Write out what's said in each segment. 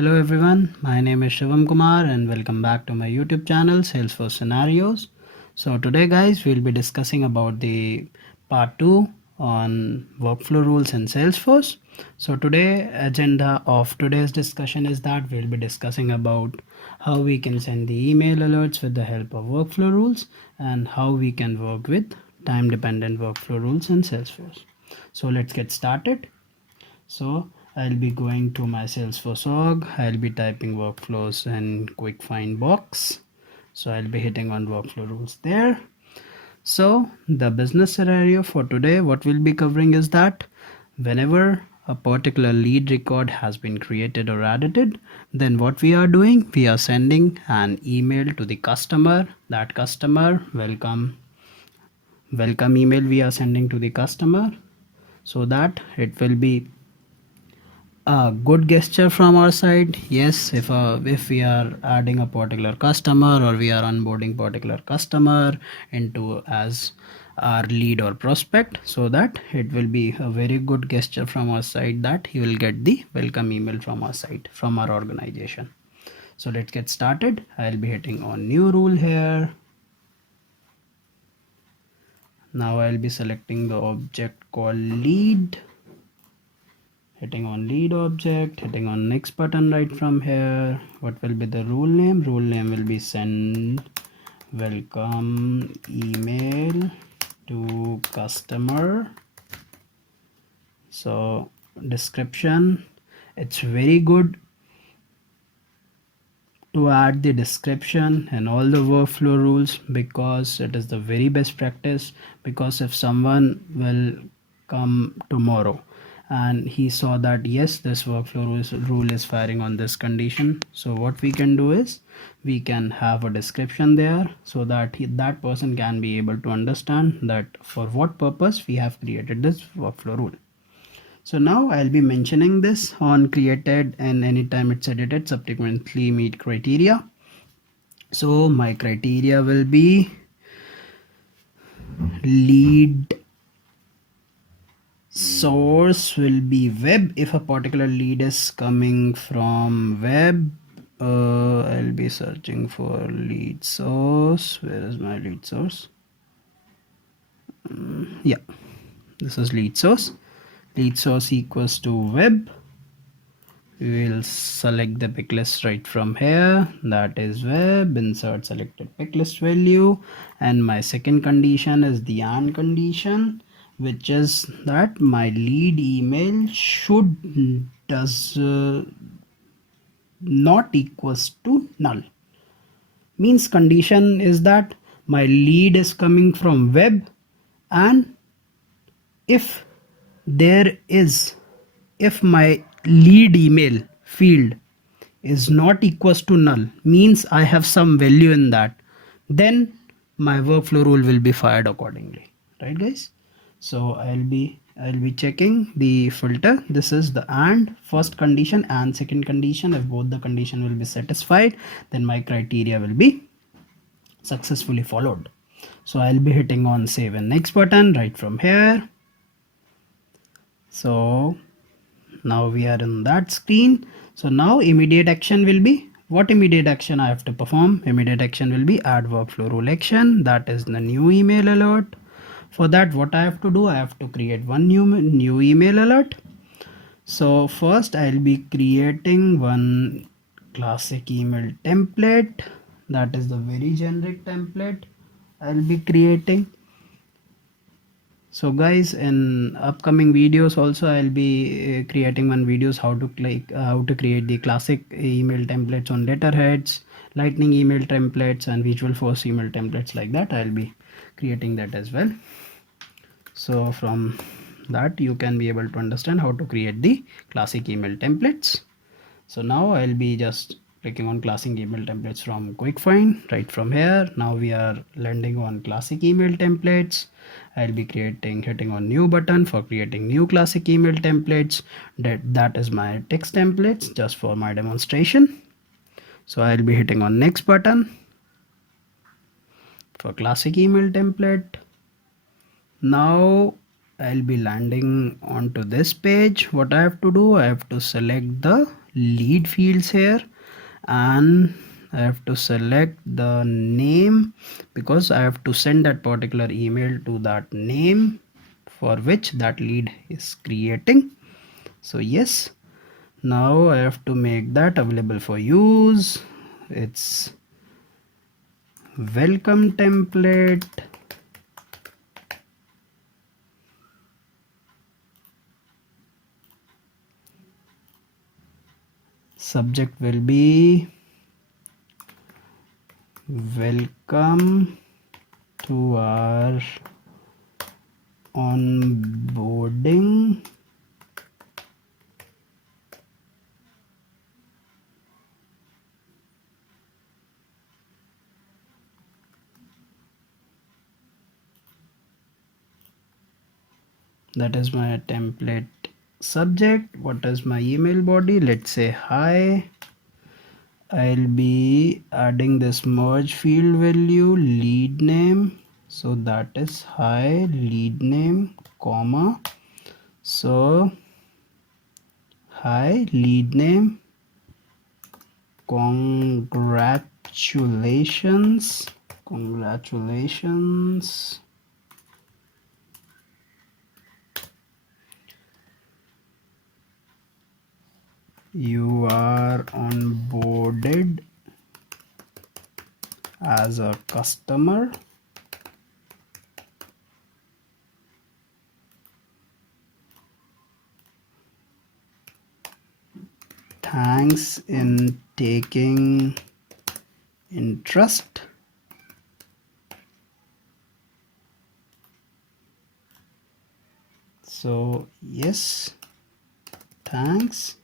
Hello everyone, my name is Shivam Kumar and welcome back to my YouTube channel Salesforce Scenarios. So today guys we'll be discussing about the part 2 on workflow rules in Salesforce. So today agenda of today's discussion is that we'll be discussing about how we can send the email alerts with the help of workflow rules and how we can work with time dependent workflow rules in Salesforce. So let's get started. So I'll be going to my Salesforce org. I'll be typing workflows and quick find box. So I'll be hitting on workflow rules there. So the business scenario for today, what we'll be covering is that whenever a particular lead record has been created or edited, then what we are doing, we are sending an email to the customer. That customer welcome email we are sending to the customer, so that it will be a good gesture from our side. Yes, if we are adding a particular customer or we are onboarding particular customer into as our lead or prospect, so that it will be a very good gesture from our side that he will get the welcome email from our side, from our organization. So let's get started. I'll be hitting on new rule here. Now I'll be selecting the object called lead, hitting on lead object, hitting on next button right from here. What will be the rule name? Rule name will be send welcome email to customer. So description, it's very good to add the description and all the workflow rules, because it is the very best practice. Because if someone will come tomorrow and he saw that yes, this rule is firing on this condition, so what we can do is we can have a description there, so that that person can be able to understand that for what purpose we have created this workflow rule. So now I'll be mentioning this on created, and anytime it's edited subsequently meet criteria. So my criteria will be lead source will be web. If a particular lead is coming from web, I'll be searching for lead source. Where is my lead source? Yeah, this is lead source. Lead source equals to web. We will select the pick list right from here, that is web, insert selected pick list value, and my second condition is the AND condition, which is that my lead email does not equals to null. Means condition is that my lead is coming from web, and if if my lead email field is not equals to null, means I have some value in that, then my workflow rule will be fired accordingly, right guys? So I'll be checking the filter. This is the AND first condition and second condition. If both the condition will be satisfied, then my criteria will be successfully followed. So I'll be hitting on save and next button right from here. So now we are in that screen. So now immediate action will be, what immediate action I have to perform? Immediate action will be add workflow rule action, that is the new email alert. For that, what I have to do, I have to create one new email alert. So first I'll be creating one classic email template, that is the very generic template I'll be creating. So guys, in upcoming videos also I'll be creating one videos how to create the classic email templates on letterheads, lightning email templates, and Visualforce email templates. Like that I'll be creating that as well. So from that you can be able to understand how to create the classic email templates. So now I'll be just clicking on classic email templates from quick find right from here. Now we are landing on classic email templates. I'll be hitting on new button for creating new classic email templates. That is my text templates just for my demonstration. So I'll be hitting on next button for classic email template. Now I'll be landing onto this page. What I have to do, I have to select the lead fields here, and I have to select the name because I have to send that particular email to that name for which that lead is creating. So yes, now I have to make that available for use. It's welcome template. Subject will be welcome to our onboarding that is my template subject. What is my email body? Let's say hi. I'll be adding this merge field value lead name, so that is hi lead name comma, so hi lead name, congratulations, you are onboarded as a customer. Thanks in taking interest. So yes, thanks.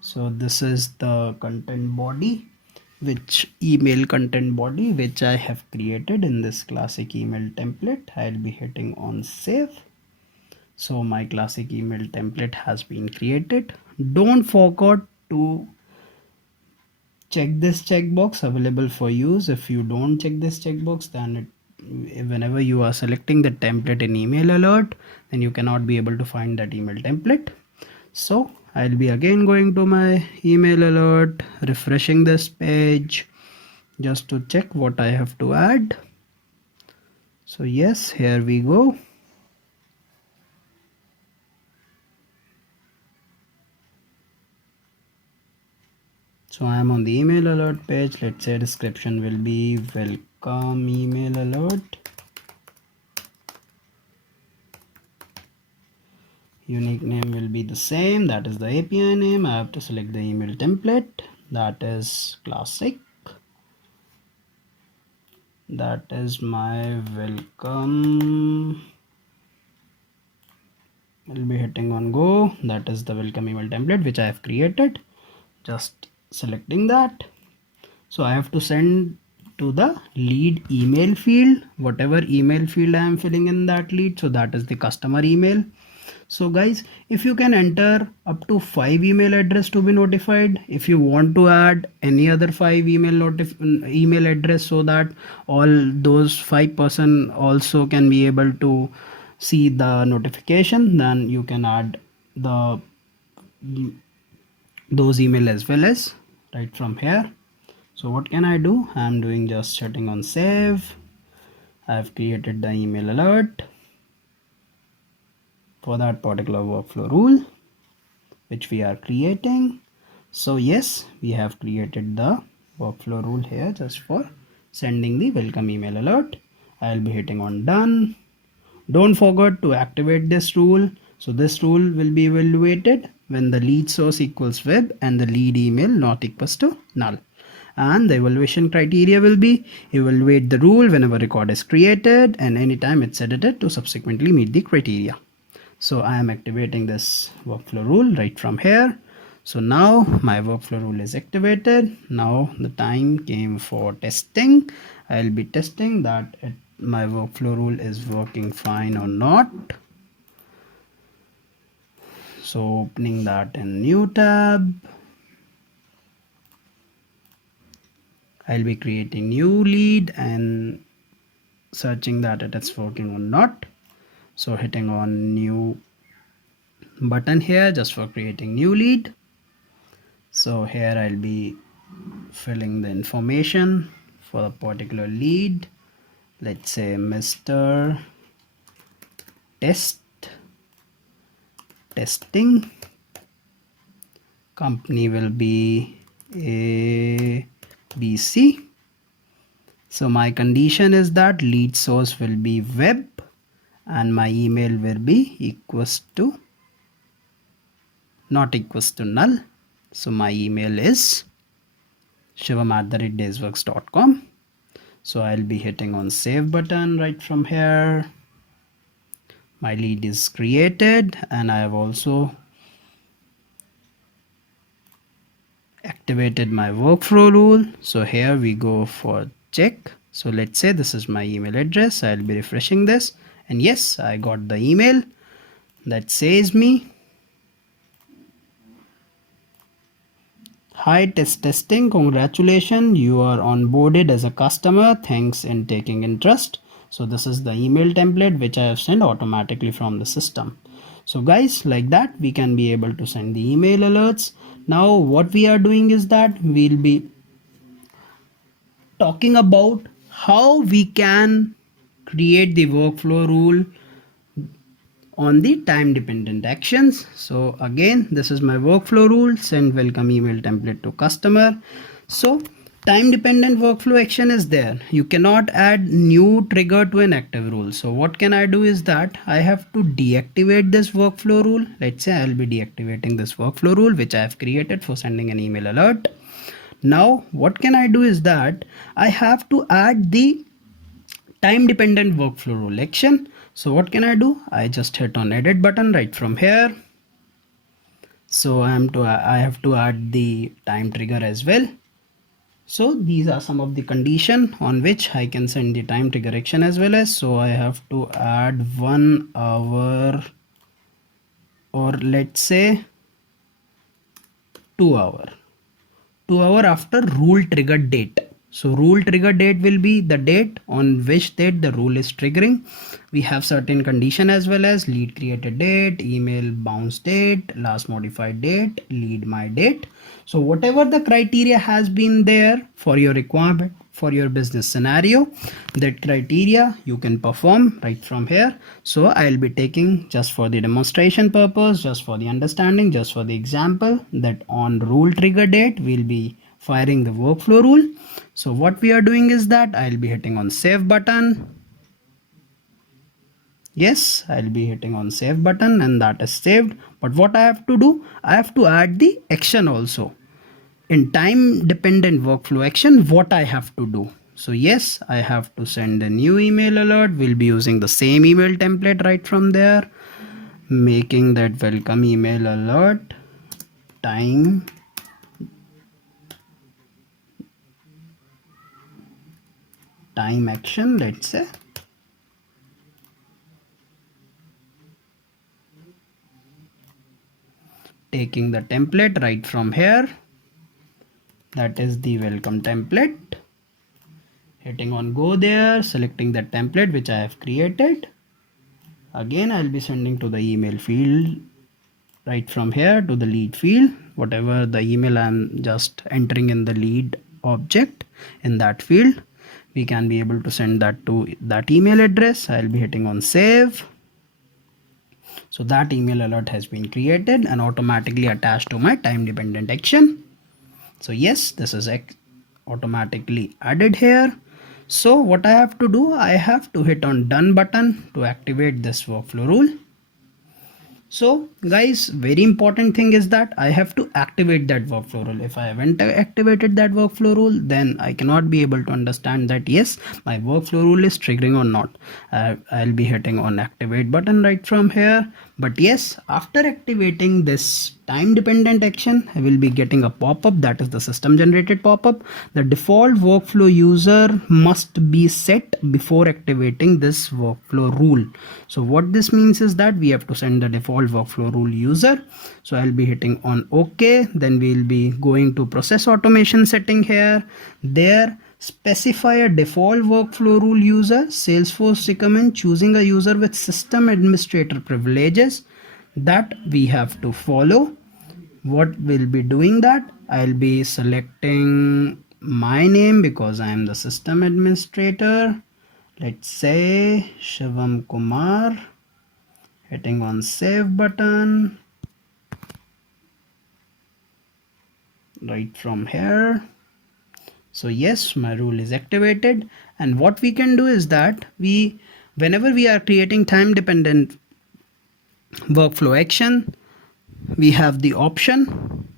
So this is the content body, which email content body which I have created in this classic email template. I'll be hitting on save. So my classic email template has been created. Don't forget to check this checkbox available for use. If you don't check this checkbox, then whenever you are selecting the template in email alert, then you cannot be able to find that email template. So I'll be again going to my email alert, refreshing this page just to check what I have to add. So yes, here we go. So I am on the email alert page. Let's say description will be welcome email alert. Unique name will be the same, that is the API name. I have to select the email template, that is classic. That is my welcome. I'll be hitting on go. That is the welcome email template which I have created. Just selecting that. So I have to send to the lead email field, whatever email field I am filling in that lead. So that is the customer email. So guys, if you can enter up to 5 email address to be notified, if you want to add any other 5 email address, so that all those 5 person also can be able to see the notification, then you can add the those email as well as right from here. So what can I do? I'm doing just setting on save. I've created the email alert for that particular workflow rule which we are creating. So yes, we have created the workflow rule here just for sending the welcome email alert. I'll be hitting on done. Don't forget to activate this rule. So this rule will be evaluated when the lead source equals web and the lead email not equals to null. And the evaluation criteria will be evaluate the rule whenever record is created and anytime it's edited to subsequently meet the criteria. So I am activating this workflow rule right from here. So now my workflow rule is activated. Now the time came for testing. I'll be testing that my workflow rule is working fine or not. So opening that in new tab, I'll be creating new lead and searching that it is working or not. So hitting on new button here just for creating new lead. So here I'll be filling the information for a particular lead. Let's say Mr. Testing. Company will be ABC. So my condition is that lead source will be web and my email will be equals to not equals to null. So my email is shivam@daysworks.com. So I'll be hitting on save button right from here. My lead is created and I have also activated my workflow rule. So here we go for check. So let's say this is my email address. I'll be refreshing this and yes, I got the email that says me, hi testing, congratulations, you are onboarded as a customer, thanks in taking interest. So this is the email template which I have sent automatically from the system. So guys, like that we can be able to send the email alerts. Now what we are doing is that we'll be talking about how we can create the workflow rule on the time dependent actions. So again, this is my workflow rule, send welcome email template to customer. So time dependent workflow action is there. You cannot add new trigger to an active rule. So what can I do is that I have to deactivate this workflow rule. Let's say I'll be deactivating this workflow rule which I have created for sending an email alert. Now what can I do is that I have to add the time dependent workflow rule action. So what can I do? I just hit on edit button right from here. So I have to add the time trigger as well. So these are some of the condition on which I can send the time trigger action as well as. So I have to add 1 hour or let's say 2 hour. 2 hour after rule trigger date. So rule trigger date will be the date on which date the rule is triggering. We have certain condition as well as lead created date, email bounce date, last modified date, lead my date. So whatever the criteria has been there for your requirement for your business scenario, that criteria you can perform right from here. So I'll be taking just for the demonstration purpose, just for the understanding, just for the example, that on rule trigger date we'll be firing the workflow rule. So what we are doing is that I'll be hitting on save button. Yes, I'll be hitting on save button and that is saved. But what I have to do, I have to add the action also. In time dependent workflow action, what I have to do. So yes, I have to send a new email alert. We'll be using the same email template right from there, making that welcome email alert time action, let's say. Taking the template right from here, that is the welcome template, hitting on go there, selecting the template which I have created. Again, I'll be sending to the email field right from here to the lead field, whatever the email I'm just entering in the lead object in that field, we can be able to send that to that email address. I'll be hitting on save. So that email alert has been created and automatically attached to my time dependent action. So yes, this is automatically added here. So what I have to do, I have to hit on done button to activate this workflow rule. So guys, very important thing is that I have to activate that workflow rule. If I haven't activated that workflow rule, then I cannot be able to understand that yes, my workflow rule is triggering or not. I'll be hitting on activate button right from here. But yes, after activating this time dependent action, I will be getting a pop-up, that is the system generated pop-up. The default workflow user must be set before activating this workflow rule. So what this means is that we have to send the default workflow rule user. So I'll be hitting on OK. Then we'll be going to process automation setting here. There, specify a default workflow rule user. Salesforce recommend choosing a user with system administrator privileges. that we have to follow. What will be doing that? I'll be selecting my name because I am the system administrator. Let's say Shivam Kumar, hitting on save button right from here. So yes, my rule is activated, and what we can do is that whenever we are creating time dependent workflow action, we have the option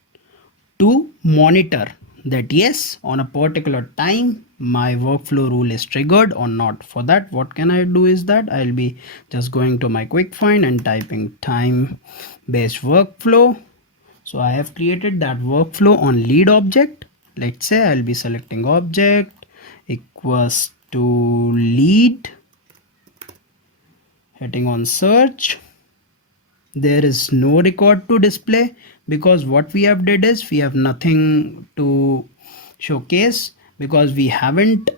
to monitor that yes, on a particular time my workflow rule is triggered or not. For that, what can I do is that I'll be just going to my quick find and typing time based workflow. So I have created that workflow on lead object. Let's say I'll be selecting object equals to lead, hitting on search. There is no record to display because what we have did is we have nothing to showcase because we haven't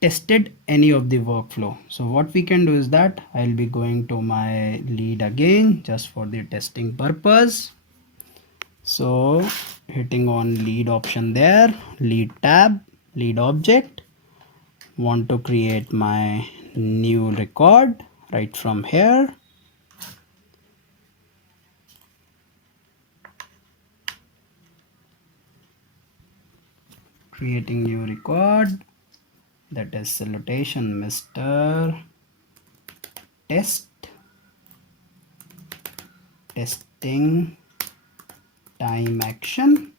tested any of the workflow. So what we can do is that I'll be going to my lead again just for the testing purpose. So hitting on lead option there, lead tab, lead object, want to create my new record right from here. Creating new record, that is salutation Mr. Test, testing time action.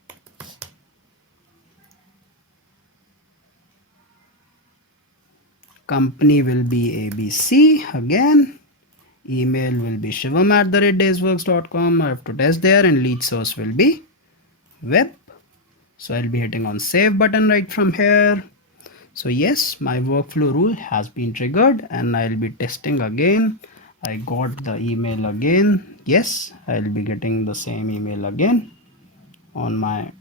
Company will be ABC again. Email will be shivam@daysworks.com. I have to test there, and lead source will be web. So I'll be hitting on save button right from here. So yes, my workflow rule has been triggered, and I'll be testing again. I got the email again. Yes, I'll be getting the same email again on my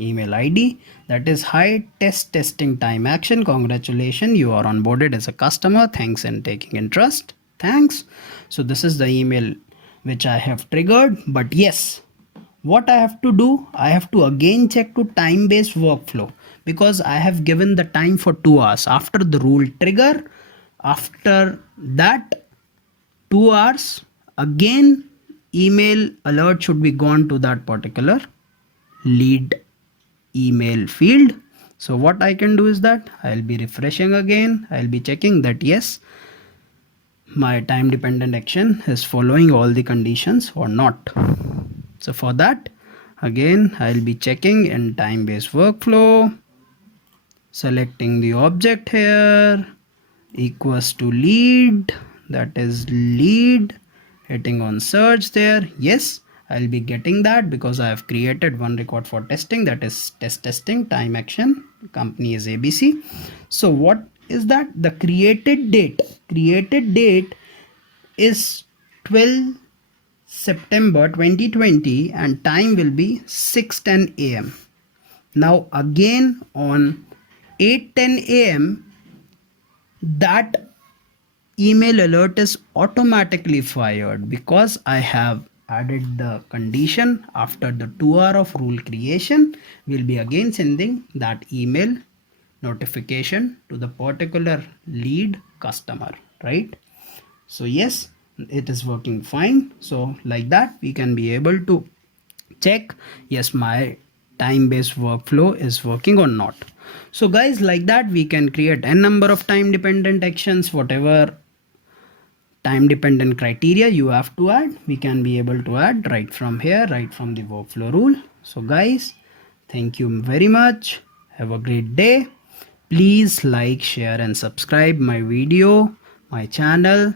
email ID, that is hi test testing time action, congratulations, you are onboarded as a customer, thanks and taking interest, thanks. So this is the email which I have triggered. But yes, what I have to do, I have to again check to time based workflow because I have given the time for 2 hours after the rule trigger. After that 2 hours again, email alert should be gone to that particular lead email field. So what I can do is that I'll be refreshing again. I'll be checking that yes, my time dependent action is following all the conditions or not. So for that, again I'll be checking in time based workflow, selecting the object here equals to lead, that is lead, hitting on search there. Yes, I'll be getting that because I have created one record for testing, that is testing time action, company is ABC. So what is that? The created date is 12 September 2020 and time will be 6:10 a.m. Now again on 8:10 a.m. that email alert is automatically fired because I have added the condition after the 2 hour of rule creation, we'll be again sending that email notification to the particular lead customer, right? So yes, it is working fine. So like that we can be able to check yes, my time based workflow is working or not. So guys, like that we can create n number of time dependent actions. Whatever time dependent criteria you have to add, we can be able to add right from here, right from the workflow rule. So guys, thank you very much, have a great day. Please like, share and subscribe my video, my channel.